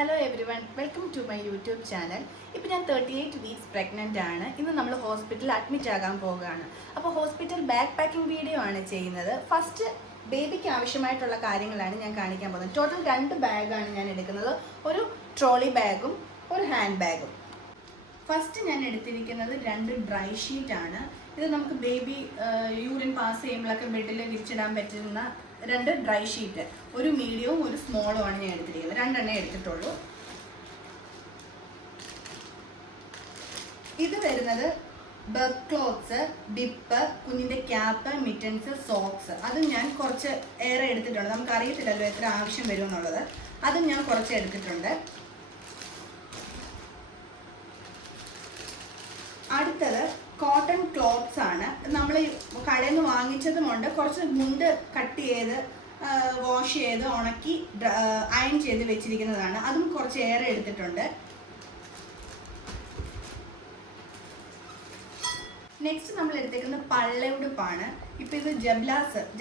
Hello everyone, welcome to my YouTube channel. ഇപ്പോൾ ഞാൻ 38 weeks pregnant ആണ്. ഇന്ന് നമ്മൾ ഹോസ്പിറ്റലിൽ അഡ്മിറ്റ് ആകാൻ പോവുകയാണ്. അപ്പോൾ ഹോസ്പിറ്റൽ ബാക്ക് പാക്കിംഗ് വീഡിയോ ആണ് ചെയ്യുന്നത്. ഫസ്റ്റ് ബേബിക്ക് ആവശ്യമായിട്ടുള്ള കാര്യങ്ങളാണ് ഞാൻ കാണിക്കാൻ പോകുന്നത്. ടോട്ടൽ 2 ബാഗാണ് ഞാൻ എടുക്കുന്നത്, ഒരു ട്രോളി ബാഗും ഒരു ഹാൻഡ് ബാഗും. ഫസ്റ്റ് ഞാൻ എടുത്തിരിക്കുന്നത് 2 ഡ്രൈ ഷീറ്റാണ്. ഇത് നമുക്ക് ബേബി യൂറിൻ പാസ് ചെയ്യുമ്പോഴൊക്കെ ബെഡിൽ വിരിച്ചിടാൻ പറ്റുന്ന 2 ഡ്രൈ ഷീറ്റ്, ഒരു മീഡിയവും ഒരു സ്മോളും ആണ് ഞാൻ എടുത്തിരിക്കുന്നത്. 2 എണ്ണേ എടുത്തിട്ടുള്ളൂ. ഇത് വരുന്നത് ബെഡ് ക്ലോത്ത്സ്, ബിപ്പ്, കുഞ്ഞിൻ്റെ ക്യാപ്പ്, മിറ്റൻസ്, സോക്സ്. അതും ഞാൻ കുറച്ച് ഏറെ എടുത്തിട്ടുണ്ട്. നമുക്ക് അറിയത്തില്ലല്ലോ എത്ര ആവശ്യം വരും എന്നുള്ളത്. അതും ഞാൻ കുറച്ച് എടുത്തിട്ടുണ്ട്. അടുത്തത് കോട്ടൺ ക്ലോത്ത്സ് ആണ്. നമ്മൾ കടയിൽ നിന്ന് വാങ്ങിച്ചതുമുണ്ട്. കുറച്ച് മുണ്ട് കട്ട് ചെയ്ത് വാഷ് ചെയ്ത് ഉണക്കി അയൺ ചെയ്ത് വെച്ചിരിക്കുന്നതാണ്. അതും കുറച്ച് ഏറെ എടുത്തിട്ടുണ്ട്. നെക്സ്റ്റ് നമ്മൾ എടുത്തേക്കുന്നത് പള്ളയുടുപ്പാണ്. ഇപ്പം ഇത്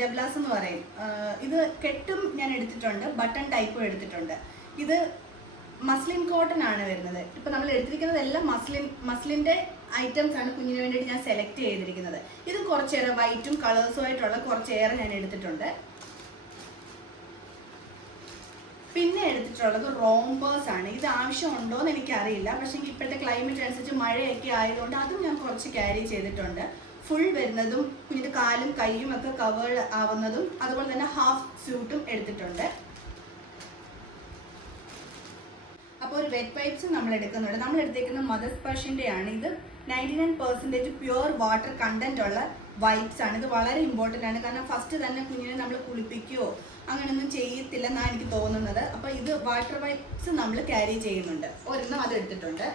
ജബ്ലാസ് എന്ന് പറയും. ഇത് കെട്ടും ഞാൻ എടുത്തിട്ടുണ്ട്, ബട്ടൺ ടൈപ്പും എടുത്തിട്ടുണ്ട്. ഇത് മസ്ലിൻ കോട്ടൺ ആണ് വരുന്നത്. ഇപ്പം നമ്മൾ എടുത്തിരിക്കുന്നത് എല്ലാം മസ്ലിൻ്റെ ഐറ്റംസ് ആണ് കുഞ്ഞിന് വേണ്ടിയിട്ട് ഞാൻ സെലക്ട് ചെയ്തിരിക്കുന്നത്. ഇത് കുറച്ചേറെ വൈറ്റും കളേഴ്സുമായിട്ടുള്ള കുറച്ചേറെ ഞാൻ എടുത്തിട്ടുണ്ട്. പിന്നെ എടുത്തിട്ടുള്ളത് റോംബേഴ്സ് ആണ്. ഇത് ആവശ്യമുണ്ടോ എന്ന് എനിക്കറിയില്ല, പക്ഷേ ഇപ്പോഴത്തെ ക്ലൈമറ്റ് അനുസരിച്ച് മഴയൊക്കെ ആയതുകൊണ്ട് അതും ഞാൻ കുറച്ച് ക്യാരി ചെയ്തിട്ടുണ്ട്. ഫുൾ വരുന്നതും കുഞ്ഞിൻ്റെ കാലും കൈയും ഒക്കെ കവേർഡ് ആവുന്നതും അതുപോലെ തന്നെ ഹാഫ് സ്യൂട്ടും എടുത്തിട്ടുണ്ട്. അപ്പോൾ ഒരു വെറ്റ് വൈപ്സ് നമ്മൾ എടുക്കുന്നുണ്ട്. നമ്മൾ എടുത്തേക്കുന്ന മദർ സ്പർഷിൻ്റെ ആണ്. ഇത് 99% പ്യുവർ വാട്ടർ കണ്ടന്റ് ഉള്ള വൈപ്സ് ആണ്. ഇത് വളരെ ഇമ്പോർട്ടൻ്റ് ആണ്, കാരണം ഫസ്റ്റ് തന്നെ കുഞ്ഞിനെ നമ്മൾ കുളിപ്പിക്കുകയോ അങ്ങനെയൊന്നും ചെയ്യത്തില്ലെന്നാണ് എനിക്ക് തോന്നുന്നത്. അപ്പോൾ ഇത് വാട്ടർ വൈപ്സ് നമ്മൾ ക്യാരി ചെയ്യുന്നുണ്ട്. ഒരെണ്ണം അത് എടുത്തിട്ടുണ്ട്.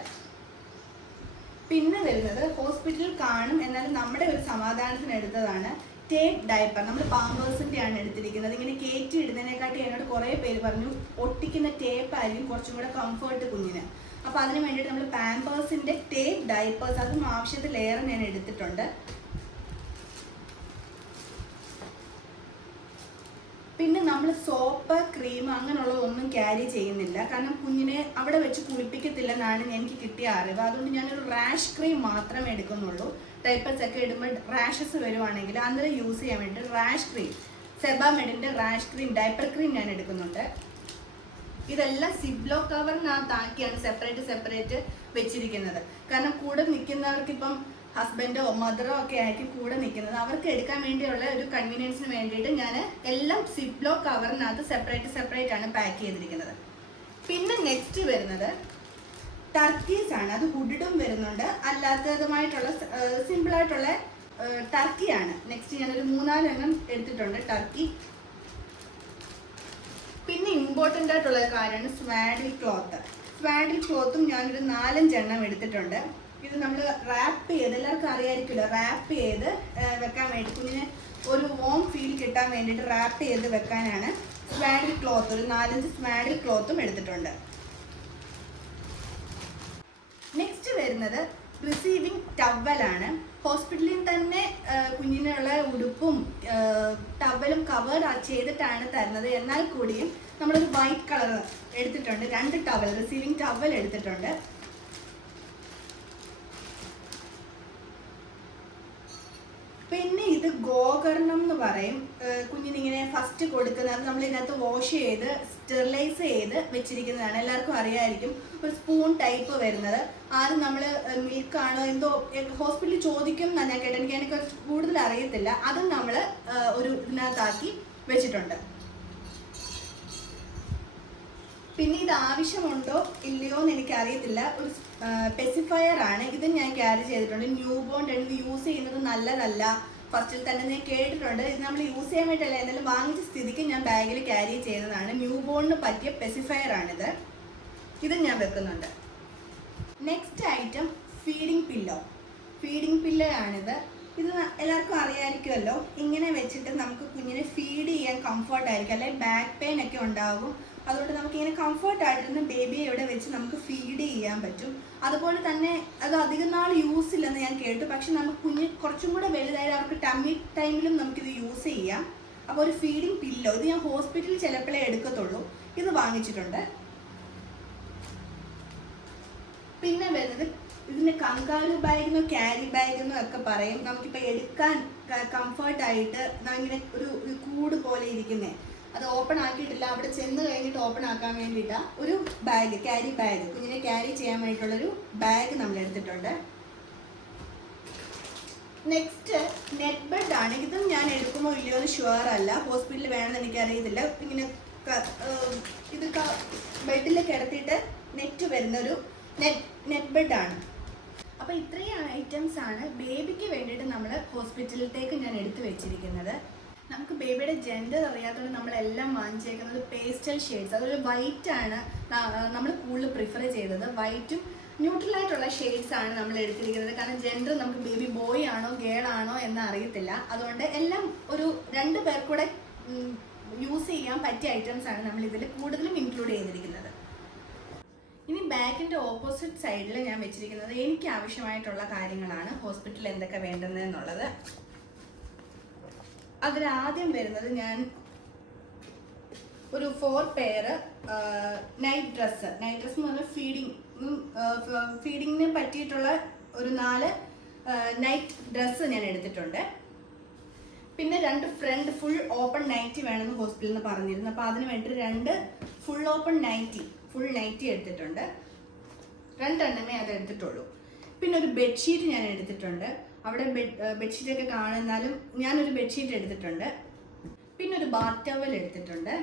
പിന്നെ വരുന്നത് ഹോസ്പിറ്റലിൽ കാണും, എന്നാലും നമ്മുടെ ഒരു സമാധാനത്തിന് എടുത്തതാണ് ടേപ്പ് ഡയപ്പർ. നമ്മൾ പാമ്പേഴ്സിൻ്റെ ആണ് എടുത്തിരിക്കുന്നത്. ഇങ്ങനെ കയറ്റി ഇടുന്നതിനെക്കാട്ടി എന്നോട് കുറേ പേര് പറഞ്ഞു ഒട്ടിക്കുന്ന ടേപ്പ് ആയിരിക്കും കുറച്ചും കൂടെ കംഫർട്ട് കുഞ്ഞിന്. അപ്പോൾ അതിന് വേണ്ടിയിട്ട് നമ്മൾ പാമ്പേഴ്സിൻ്റെ ടേപ്പ് ഡയപ്പേഴ്സ് അതും ആവശ്യത്തിലേറെ ഞാൻ എടുത്തിട്ടുണ്ട്. പിന്നെ നമ്മൾ സോപ്പ്, ക്രീം അങ്ങനെയുള്ളതൊന്നും ക്യാരി ചെയ്യുന്നില്ല, കാരണം കുഞ്ഞിനെ അവിടെ വെച്ച് കുളിപ്പിക്കത്തില്ലെന്നാണ് എനിക്ക് കിട്ടിയ അറിവ്. അതുകൊണ്ട് ഞാനൊരു റാഷ് ക്രീം മാത്രമേ എടുക്കുന്നുള്ളൂ. ഡയപ്പേഴ്സ് ഒക്കെ ഇടുമ്പോൾ റാഷസ് വരുവാണെങ്കിൽ അന്നേരം യൂസ് ചെയ്യാൻ വേണ്ടി റാഷ് ക്രീം, സെബാമെഡിൻ്റെ റാഷ് ക്രീം, ഡയപ്പർ ക്രീം ഞാൻ എടുക്കുന്നുണ്ട്. ഇതെല്ലാം സിബ്ലോ കവറിനകത്താക്കിയാണ് സെപ്പറേറ്റ് വെച്ചിരിക്കുന്നത്. കാരണം കൂടെ നിൽക്കുന്നവർക്ക് ഇപ്പം ഹസ്ബൻഡോ മദറോ ഒക്കെ ആയിരിക്കും കൂടെ നിൽക്കുന്നത്. അവർക്ക് എടുക്കാൻ വേണ്ടിയുള്ള ഒരു കൺവീനിയൻസിന് വേണ്ടിയിട്ട് ഞാൻ എല്ലാം സിബ്ലോ കവറിനകത്ത് സെപ്പറേറ്റ് ആണ് പാക്ക് ചെയ്തിരിക്കുന്നത്. പിന്നെ നെക്സ്റ്റ് വരുന്നത് ടർക്കീസ് ആണ്. അത് ഹുഡും വരുന്നുണ്ട്, അല്ലാത്തതുമായിട്ടുള്ള സിമ്പിളായിട്ടുള്ള ടർക്കിയാണ്. നെക്സ്റ്റ് ഞാനൊരു 3-4 എണ്ണം എടുത്തിട്ടുണ്ട് ടർക്കി. പിന്നെ ഇമ്പോർട്ടൻ്റ് ആയിട്ടുള്ള കാര്യമാണ് സ്വാഡിൽ ക്ലോത്ത്. സ്വാഡിൽ ക്ലോത്തും ഞാനൊരു 4-5 എണ്ണം എടുത്തിട്ടുണ്ട്. ഇത് നമ്മൾ റാപ്പ് ചെയ്ത്, എല്ലാവർക്കും അറിയാമായിരിക്കുമല്ലോ, റാപ്പ് ചെയ്ത് വെക്കാൻ വേണ്ടി കുഞ്ഞിന് ഒരു വോം ഫീൽ കിട്ടാൻ വേണ്ടിയിട്ട് റാപ്പ് ചെയ്ത് വെക്കാനാണ് സ്വാഡിൽ ക്ലോത്ത്. ഒരു 4-5 സ്വാഡിൽ ക്ലോത്തും എടുത്തിട്ടുണ്ട്. നെക്സ്റ്റ് വരുന്നത് റിസീവിങ് ടവലാണ്. ഹോസ്പിറ്റലിൽ തന്നെ കുഞ്ഞിനുള്ള ഉടുപ്പും ടവലും കവർ ചെയ്തിട്ടാണ് തരുന്നത്. എന്നാൽ കൂടിയും നമ്മളൊരു വൈറ്റ് കളർ എടുത്തിട്ടുണ്ട്. 2 ടവൽ, റിസീവിങ് ടവൽ എടുത്തിട്ടുണ്ട്. പിന്നെ ഇത് ഗോകർണം എന്ന് പറയും. കുഞ്ഞിനിങ്ങനെ ഫസ്റ്റ് കൊടുക്കുന്നത് നമ്മൾ ഇതിനകത്ത് വാഷ് ചെയ്ത് സ്റ്റെറിലൈസ് ചെയ്ത് വെച്ചിരിക്കുന്നതാണ്. എല്ലാവർക്കും അറിയാമായിരിക്കും. ഒരു സ്പൂൺ ടൈപ്പ് വരുന്നത്. ആദ്യം നമ്മൾ മിൽക്കാണോ എന്തോ ഹോസ്പിറ്റലിൽ ചോദിക്കും എന്നാണ് ഞാൻ കേട്ടത്. എനിക്ക് അതിനെക്കുറിച്ച് കൂടുതൽ അറിയത്തില്ല. അതും നമ്മൾ ഒരു ഇതിനകത്താക്കി വെച്ചിട്ടുണ്ട്. പിന്നെ ഇത് ആവശ്യമുണ്ടോ ഇല്ലയോ എന്ന് എനിക്കറിയത്തില്ല. ഒരു പെസിഫയർ ആണ്. ഇത് ഞാൻ ക്യാരി ചെയ്തിട്ടുണ്ട്. ന്യൂ ബോൺ ഇത് യൂസ് ചെയ്യുന്നത് നല്ലതല്ല ഫസ്റ്റിൽ തന്നെ ഞാൻ കേട്ടിട്ടുണ്ട്. ഇത് നമ്മൾ യൂസ് ചെയ്യാൻ വേണ്ടിയല്ല, എന്നാലും വാങ്ങിച്ച സ്ഥിതിക്ക് ഞാൻ ബാഗിൽ ക്യാരി ചെയ്തതാണ്. ന്യൂ ബോണിന് പറ്റിയ പെസിഫയർ ആണിത്. ഇത് ഞാൻ വെക്കുന്നുണ്ട്. നെക്സ്റ്റ് ഐറ്റം ഫീഡിങ് പില്ലോ ആണിത്. ഇത് എല്ലാവർക്കും അറിയാമായിരിക്കുമല്ലോ. ഇങ്ങനെ വെച്ചിട്ട് നമുക്ക് കുഞ്ഞിനെ ഫീഡ് ചെയ്യാൻ കംഫർട്ടായിരിക്കും, അല്ലെങ്കിൽ ബാക്ക് പെയിൻ ഒക്കെ ഉണ്ടാകും. അതുകൊണ്ട് നമുക്കിങ്ങനെ കംഫർട്ടായിട്ടിരുന്ന് ബേബിയെ ഇവിടെ വെച്ച് നമുക്ക് ഫീഡ് ചെയ്യാൻ പറ്റും. അതുപോലെ തന്നെ അത് അധികം നാൾ യൂസ് ഇല്ലെന്ന് ഞാൻ കേട്ടു, പക്ഷെ നമുക്ക് കുഞ്ഞ് കുറച്ചും കൂടെ വലുതായാലും അവർക്ക് ടമ്മി ടൈമിലും നമുക്കിത് യൂസ് ചെയ്യാം. അപ്പോൾ ഒരു ഫീഡിങ് പില്ലോ ഇത് ഞാൻ ഹോസ്പിറ്റലിൽ ചിലപ്പോഴേ എടുക്കത്തുള്ളൂ. ഇത് വാങ്ങിച്ചിട്ടുണ്ട്. ഇതിന് കങ്കാരു ബാഗെന്നോ ക്യാരി ബാഗെന്നോ ഒക്കെ പറയും. നമുക്കിപ്പോൾ എടുക്കാൻ കംഫർട്ടായിട്ട് ഇങ്ങനെ ഒരു കൂട് പോലെ ഇരിക്കുന്നേ, അത് ഓപ്പൺ ആക്കിയിട്ടില്ല, അവിടെ ചെന്ന് കഴിഞ്ഞിട്ട് ഓപ്പൺ ആക്കാൻ വേണ്ടിയിട്ടാ ഒരു ബാഗ്, ക്യാരി ബാഗ്, കുഞ്ഞിനെ ക്യാരി ചെയ്യാൻ വേണ്ടിയിട്ടുള്ളൊരു ബാഗ് നമ്മൾ എടുത്തിട്ടുണ്ട്. നെക്സ്റ്റ് നെറ്റ് ബെഡ് ആണ്. ഇതും ഞാൻ എടുക്കുമോ ഇല്ലയോ എന്ന് ഷുവർ അല്ല, ഹോസ്പിറ്റലിൽ വേണമെന്ന് എനിക്കറിയത്തില്ല. ഇങ്ങനെ ഇത് ബെഡിൽ കിടത്തിയിട്ട് നെറ്റ് വരുന്നൊരു നെറ്റ് ബെഡാണ്. അപ്പോൾ ഇത്രയും ഐറ്റംസ് ആണ് ബേബിക്ക് വേണ്ടിയിട്ട് നമ്മൾ ഹോസ്പിറ്റലിലേക്ക് ഞാൻ എടുത്തു വെച്ചിരിക്കുന്നത്. നമുക്ക് ബേബിയുടെ ജെൻഡർ അറിയാത്തതുകൊണ്ട് നമ്മളെല്ലാം വാങ്ങിച്ചേക്കുന്നത് പേസ്റ്റൽ ഷെയ്ഡ്സ്, അതൊരു വൈറ്റ് ആണ് നമ്മൾ കൂടുതൽ പ്രിഫർ ചെയ്തത്. വൈറ്റും ന്യൂട്രലായിട്ടുള്ള ഷെയ്ഡ്സ് ആണ് നമ്മൾ എടുത്തിരിക്കുന്നത്. കാരണം ജെൻഡർ നമുക്ക് ബേബി ബോയ് ആണോ ഗേൾ ആണോ എന്ന് അറിയത്തില്ല. അതുകൊണ്ട് എല്ലാം ഒരു 2 പേർക്കൂടെ യൂസ് ചെയ്യാൻ പറ്റിയ ഐറ്റംസ് ആണ് നമ്മൾ ഇതിൽ കൂടുതലും ഇൻക്ലൂഡ് ചെയ്തിരിക്കുന്നത്. ഇനി ബാക്കിൻ്റെ ഓപ്പോസിറ്റ് സൈഡിൽ ഞാൻ വെച്ചിരിക്കുന്നത് എനിക്ക് ആവശ്യമായിട്ടുള്ള കാര്യങ്ങളാണ് ഹോസ്പിറ്റലിൽ എന്തൊക്കെ വേണ്ടുന്നതെന്നുള്ളത്. അതിലാദ്യം വരുന്നത് ഞാൻ ഒരു 4 പെയർ നൈറ്റ് ഡ്രസ്സ് എന്ന് പറഞ്ഞാൽ ഫീഡിങ്ങിന് പറ്റിയിട്ടുള്ള ഒരു 4 നൈറ്റ് ഡ്രസ്സ് ഞാൻ എടുത്തിട്ടുണ്ട്. പിന്നെ 2 ഫ്രണ്ട് ഫുൾ ഓപ്പൺ നൈറ്റി വേണമെന്ന് ഹോസ്പിറ്റലിൽ നിന്ന് പറഞ്ഞിരുന്നു. അപ്പോൾ അതിന് വേണ്ടി 2 ഫുൾ ഓപ്പൺ ഫുൾ നൈറ്റി എടുത്തിട്ടുണ്ട്. 2 എണ്ണമേ അത് എടുത്തിട്ടുള്ളൂ. പിന്നെ ഒരു ബെഡ്ഷീറ്റ് ഞാൻ എടുത്തിട്ടുണ്ട്. അവിടെ ബെഡ്ഷീറ്റൊക്കെ കാണുന്നാലും ഞാനൊരു ബെഡ്ഷീറ്റ് എടുത്തിട്ടുണ്ട്. പിന്നെ ഒരു ബാത്ത് ടവൽ എടുത്തിട്ടുണ്ട്.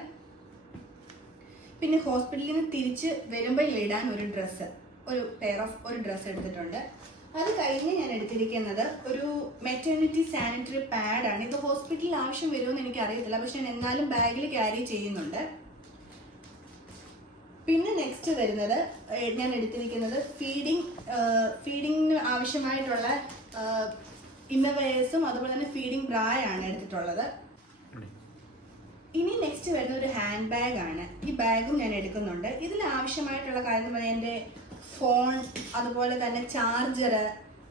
പിന്നെ ഹോസ്പിറ്റലിൽ നിന്ന് തിരിച്ച് വരുമ്പോൾ ഇടാൻ ഒരു ഡ്രസ്സ് എടുത്തിട്ടുണ്ട്. അത് കഴിഞ്ഞ് ഞാൻ എടുത്തിരിക്കുന്നത് ഒരു മെറ്റേണിറ്റി സാനിറ്ററി പാഡാണ്. ഇത് ഹോസ്പിറ്റലിൽ ആവശ്യം വരുമെന്ന് എനിക്ക് അറിയത്തില്ല, പക്ഷെ ഞാൻ എന്നാലും ബാഗിൽ ക്യാരി ചെയ്യുന്നുണ്ട്. പിന്നെ നെക്സ്റ്റ് വരുന്നത് ഞാൻ എടുത്തിരിക്കുന്നത് ഫീഡിങ്ങിന് ആവശ്യമായിട്ടുള്ള ഇന്നർവെയർസും അതുപോലെ തന്നെ ഫീഡിങ് ബ്രായാണ് എടുത്തിട്ടുള്ളത്. ഇനി നെക്സ്റ്റ് വരുന്ന ഒരു ഹാൻഡ് ബാഗ് ആണ്. ഈ ബാഗും ഞാൻ എടുക്കുന്നുണ്ട്. ഇതിൽ ആവശ്യമായിട്ടുള്ള കാര്യം എന്ന് പറഞ്ഞാൽ എൻ്റെ ഫോൺ, അതുപോലെ തന്നെ ചാർജർ,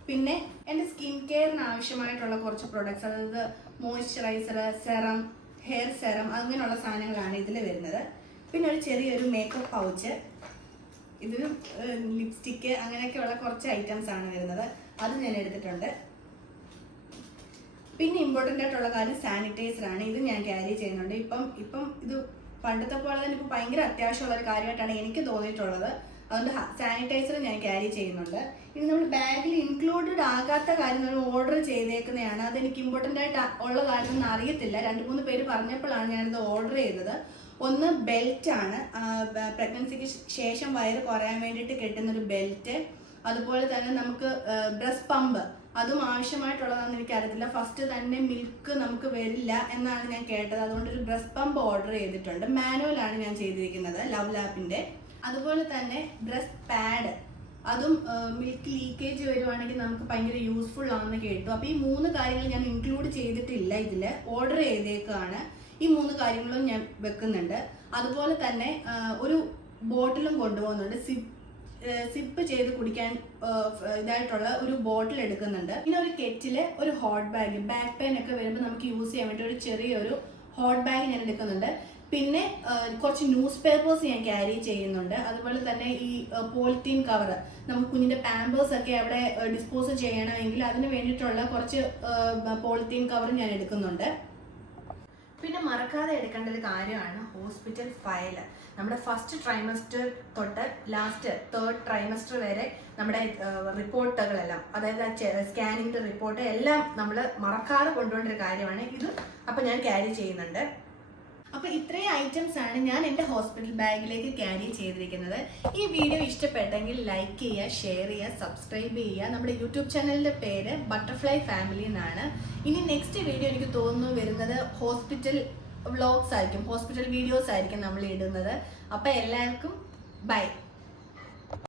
പിന്നെ എൻ്റെ സ്കിൻ കെയറിന് ആവശ്യമായിട്ടുള്ള കുറച്ച് പ്രൊഡക്ട്സ്, അതായത് മോയ്സ്ചറൈസർ, സെറം, ഹെയർ സെറം, അങ്ങനെയുള്ള സാധനങ്ങളാണ് ഇതിൽ വരുന്നത്. പിന്നെ ഒരു ചെറിയൊരു മേക്കപ്പ് പൗച്ച്, ഇതിൽ ലിപ്സ്റ്റിക്ക്, അങ്ങനെയൊക്കെയുള്ള കുറച്ച് ഐറ്റംസ് ആണ് വരുന്നത്. അത് ഞാൻ എടുത്തിട്ടുണ്ട്. പിന്നെ ഇമ്പോർട്ടൻ്റ് ആയിട്ടുള്ള കാര്യം സാനിറ്റൈസർ ആണ്. ഇത് ഞാൻ ക്യാരി ചെയ്യുന്നുണ്ട്. ഇപ്പം ഇത് പണ്ടത്തെ പോലെ തന്നെ ഇപ്പോൾ ഭയങ്കര അത്യാവശ്യമുള്ള ഒരു കാര്യമായിട്ടാണ് എനിക്ക് തോന്നിയിട്ടുള്ളത്. അതുകൊണ്ട് സാനിറ്റൈസർ ഞാൻ ക്യാരി ചെയ്യുന്നുണ്ട്. ഇനി നമ്മൾ ബാഗിൽ ഇൻക്ലൂഡഡ് ആകാത്ത കാര്യം നമ്മൾ ഓർഡർ ചെയ്തേക്കുന്നതാണ്. അതെനിക്ക് ഇമ്പോർട്ടൻ്റ് ആയിട്ട് ഉള്ള കാര്യമൊന്നും അറിയത്തില്ല. 2-3 പേര് പറഞ്ഞപ്പോഴാണ് ഞാനിത് ഓർഡർ ചെയ്തത്. ഒന്ന് ബെൽറ്റാണ്, പ്രഗ്നൻസിക്ക് ശേഷം വയറ് കുറയാൻ വേണ്ടിയിട്ട് കെട്ടുന്നൊരു ബെൽറ്റ്. അതുപോലെ തന്നെ നമുക്ക് ബ്രസ്റ്റ് പമ്പ്, അതും ആവശ്യമായിട്ടുള്ളതാണെന്ന് എനിക്കറിയത്തില്ല. ഫസ്റ്റ് തന്നെ മിൽക്ക് നമുക്ക് വരില്ല എന്നാണ് ഞാൻ കേട്ടത്. അതുകൊണ്ട് ഒരു ബ്രസ്റ്റ് പമ്പ് ഓർഡർ ചെയ്തിട്ടുണ്ട്. മാനുവലാണ് ഞാൻ ചെയ്തിരിക്കുന്നത്, ലവ് ലാപ്പിൻ്റെ. അതുപോലെ തന്നെ ബ്രസ്റ്റ് പാഡ്, അതും മിൽക്ക് ലീക്കേജ് വരുവാണെങ്കിൽ നമുക്ക് ഭയങ്കര യൂസ്ഫുൾ ആണെന്ന് കേട്ടു. അപ്പോൾ ഈ 3 കാര്യങ്ങൾ ഞാൻ ഇൻക്ലൂഡ് ചെയ്തിട്ടില്ല, ഇതിൽ ഓർഡർ ചെയ്തേക്കാണ്. ഈ 3 കാര്യങ്ങളും ഞാൻ വെക്കുന്നുണ്ട്. അതുപോലെ തന്നെ ഒരു ബോട്ടിലും കൊണ്ടുപോകുന്നുണ്ട്. സിപ്പ് ചെയ്ത് കുടിക്കാൻ ഇതായിട്ടുള്ള ഒരു ബോട്ടിൽ എടുക്കുന്നുണ്ട്. പിന്നെ ഒരു കെറ്റില്, ഒരു ഹോട്ട് ബാഗ് പെയിൻ ഒക്കെ വരുമ്പോൾ നമുക്ക് യൂസ് ചെയ്യാൻ വേണ്ടി ഒരു ചെറിയൊരു ഹോട്ട് ബാഗ് ഞാൻ എടുക്കുന്നുണ്ട്. പിന്നെ കുറച്ച് ന്യൂസ് പേപ്പേഴ്സ് ഞാൻ ക്യാരി ചെയ്യുന്നുണ്ട്. അതുപോലെ തന്നെ ഈ പോളിത്തീൻ കവർ, നമുക്ക് കുഞ്ഞിൻ്റെ പാമ്പേഴ്സ് ഒക്കെ അവിടെ ഡിസ്പോസ് ചെയ്യണമെങ്കിൽ അതിന് വേണ്ടിയിട്ടുള്ള കുറച്ച് പോളിത്തീൻ കവർ ഞാൻ എടുക്കുന്നുണ്ട്. പിന്നെ മറക്കാതെ എടുക്കേണ്ട ഒരു കാര്യമാണ് ഹോസ്പിറ്റൽ ഫയൽ. നമ്മുടെ ഫസ്റ്റ് ട്രൈമസ്റ്റർ തൊട്ട് ലാസ്റ്റ് 3rd ട്രൈമസ്റ്റർ വരെ നമ്മുടെ റിപ്പോർട്ടുകളെല്ലാം, അതായത് സ്കാനിങ്ങിൻ്റെ റിപ്പോർട്ട് എല്ലാം നമ്മൾ മറക്കാതെ കൊണ്ടുപോകേണ്ട ഒരു കാര്യമാണ് ഇത്. അപ്പോൾ ഞാൻ ക്യാരി ചെയ്യുന്നുണ്ട്. അപ്പോൾ ഇത്രയും ഐറ്റംസ് ആണ് ഞാൻ എൻ്റെ ഹോസ്പിറ്റൽ ബാഗിലേക്ക് ക്യാരി ചെയ്തിരിക്കുന്നത്. ഈ വീഡിയോ ഇഷ്ടപ്പെട്ടെങ്കിൽ ലൈക്ക് ചെയ്യുക, ഷെയർ ചെയ്യുക, സബ്സ്ക്രൈബ് ചെയ്യുക. നമ്മുടെ യൂട്യൂബ് ചാനലിൻ്റെ പേര് ബട്ടർഫ്ലൈ ഫാമിലി എന്നാണ്. ഇനി നെക്സ്റ്റ് വീഡിയോ എനിക്ക് തോന്നുന്നു വരുന്നത് ഹോസ്പിറ്റൽ വ്ളോഗ്സ് ആയിരിക്കും, ഹോസ്പിറ്റൽ വീഡിയോസ് ആയിരിക്കും നമ്മൾ ഇടുന്നത്. അപ്പോൾ എല്ലാവർക്കും ബൈ.